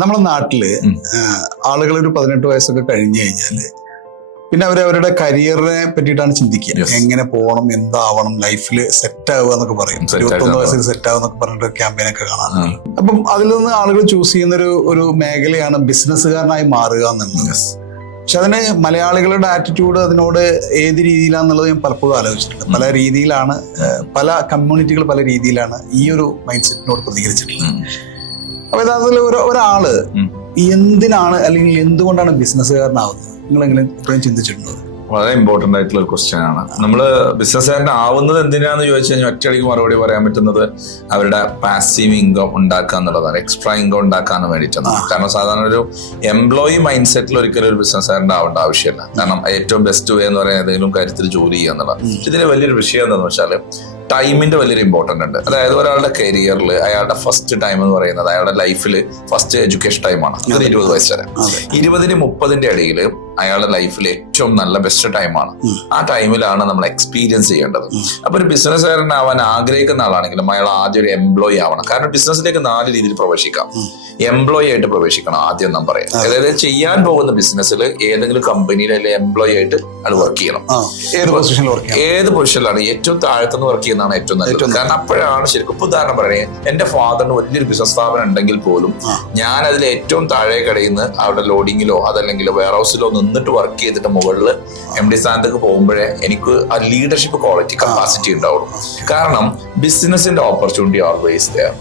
നമ്മുടെ നാട്ടില് ആളുകൾ ഒരു 18 വയസ്സൊക്കെ കഴിഞ്ഞു കഴിഞ്ഞാല് പിന്നെ അവരുടെ കരിയറിനെ പറ്റിയിട്ടാണ് ചിന്തിക്കുക. എങ്ങനെ പോകണം, എന്താവണം, ലൈഫിൽ സെറ്റ് ആവുക എന്നൊക്കെ പറയും. 21 വയസ്സിൽ സെറ്റ് ആവുക എന്നൊക്കെ പറഞ്ഞിട്ട് ക്യാമ്പയിനൊക്കെ കാണാം. അപ്പം അതിൽ നിന്ന് ആളുകൾ ചൂസ് ചെയ്യുന്ന ഒരു മേഖലയാണ് ബിസിനസ്സുകാരനായി മാറുക എന്നുള്ളത്. പക്ഷെ അതിന് മലയാളികളുടെ ആറ്റിറ്റ്യൂഡ് അതിനോട് ഏത് രീതിയിലാണെന്നുള്ളത് ഞാൻ പലപ്പോഴും ആലോചിച്ചിട്ടുണ്ട്. പല രീതിയിലാണ്, പല കമ്മ്യൂണിറ്റികൾ പല രീതിയിലാണ് ഈ ഒരു മൈൻഡ് സെറ്റിനോട് പ്രതികരിച്ചിട്ടുള്ളത്. അപ്പൊ യഥാർത്ഥത്തിൽ ഒരാള് എന്തിനാണ് അല്ലെങ്കിൽ എന്തുകൊണ്ടാണ് ബിസിനസ്സുകാരനാവുന്നത്? നിങ്ങളെങ്ങനെ ഇത്രയും ചിന്തിച്ചിട്ടുണ്ടോ? വളരെ ഇമ്പോർട്ടന്റ് ആയിട്ടുള്ള ഒരു ക്വസ്റ്റ്യൻ ആണ്. നമ്മള് ബിസിനസ്സുകാരൻ ആവുന്നത് എന്തിനാന്ന് ചോദിച്ചു കഴിഞ്ഞാൽ ഒറ്റയടിക്ക് മറുപടി പറയാൻ പറ്റുന്നത് അവരുടെ പാസീവ് ഇൻകം ഉണ്ടാക്കുക എന്നുള്ളതാണ്, എക്സ്ട്രാ ഇൻകം ഉണ്ടാക്കാൻ വേണ്ടിയിട്ടാണ്. കാരണം സാധാരണ ഒരു എംപ്ലോയി മൈൻഡ് സെറ്റിൽ ഒരിക്കലും ഒരു ബിസിനസ്സുകാരൻ്റെ ആവേണ്ട ആവശ്യമില്ല. കാരണം ഏറ്റവും ബെസ്റ്റ് വേ എന്ന് പറയുന്നത് ഏതെങ്കിലും കാര്യത്തിൽ ജോലി ചെയ്യുക എന്നുള്ളത്. ഇതിന് വലിയൊരു വിഷയം എന്താണെന്ന് വെച്ചാൽ ടൈമിന്റെ വലിയൊരു ഇമ്പോർട്ടന്റ് ഉണ്ട്. അതായത് ഒരാളുടെ കരിയറിൽ അയാളുടെ ഫസ്റ്റ് ടൈം എന്ന് പറയുന്നത് അയാളുടെ ലൈഫിൽ ഫസ്റ്റ് എഡ്യൂക്കേഷൻ ടൈമാണ്. അത് 20 വയസ്സ് വരെ. 20-30 ഇടയിൽ അയാളുടെ ലൈഫിൽ ഏറ്റവും നല്ല ബെസ്റ്റ് ടൈമാണ്. ആ ടൈമിലാണ് നമ്മൾ എക്സ്പീരിയൻസ് ചെയ്യേണ്ടത്. അപ്പൊ ഒരു ബിസിനസ്സുകാരനാവാൻ ആഗ്രഹിക്കുന്ന ആളാണെങ്കിലും അയാൾ ആദ്യം ഒരു എംപ്ലോയി ആവണം. കാരണം ബിസിനസ്സിലേക്ക് 4 രീതിയിൽ പ്രവേശിക്കാം. എംപ്ലോയി ആയിട്ട് പ്രവേശിക്കണം ആദ്യം നാം പറയാം. അതായത് ചെയ്യാൻ പോകുന്ന ബിസിനസ്സിൽ ഏതെങ്കിലും കമ്പനിയിൽ അല്ലെങ്കിൽ എംപ്ലോയി ആയിട്ട് അയാൾ വർക്ക് ചെയ്യണം. ഏത് പൊസിഷനിലാണ് ഏറ്റവും താഴത്തുനിന്ന് വർക്ക് ചെയ്യുന്നതാണ് ഏറ്റവും നല്ലത്. കാരണം അപ്പോഴാണ് ശരിക്കും. ഇപ്പൊ ഉദാഹരണം പറയുന്നത്, എന്റെ ഫാദറിന് വലിയൊരു ബിസിനസ് സ്ഥാപനം ഉണ്ടെങ്കിൽ പോലും ഞാൻ അതിൽ ഏറ്റവും താഴെ കടയിൽ നിന്ന് അവിടെ ലോഡിങ്ങിലോ അതല്ലെങ്കിൽ വെയർ ഹൗസിലോ നിന്നിട്ട് വർക്ക് ചെയ്തിട്ട് മുകളിൽ MD സ്ഥാനത്തേക്ക് പോകുമ്പോഴേ എനിക്ക് ആ ലീഡർഷിപ്പ് ക്വാളിറ്റി കപ്പാസിറ്റി ഉണ്ടാവുള്ളൂ. കാരണം ബിസിനസിന്റെ ഓപ്പർച്യൂണിറ്റി ഓൾവേസ് ദെയർ.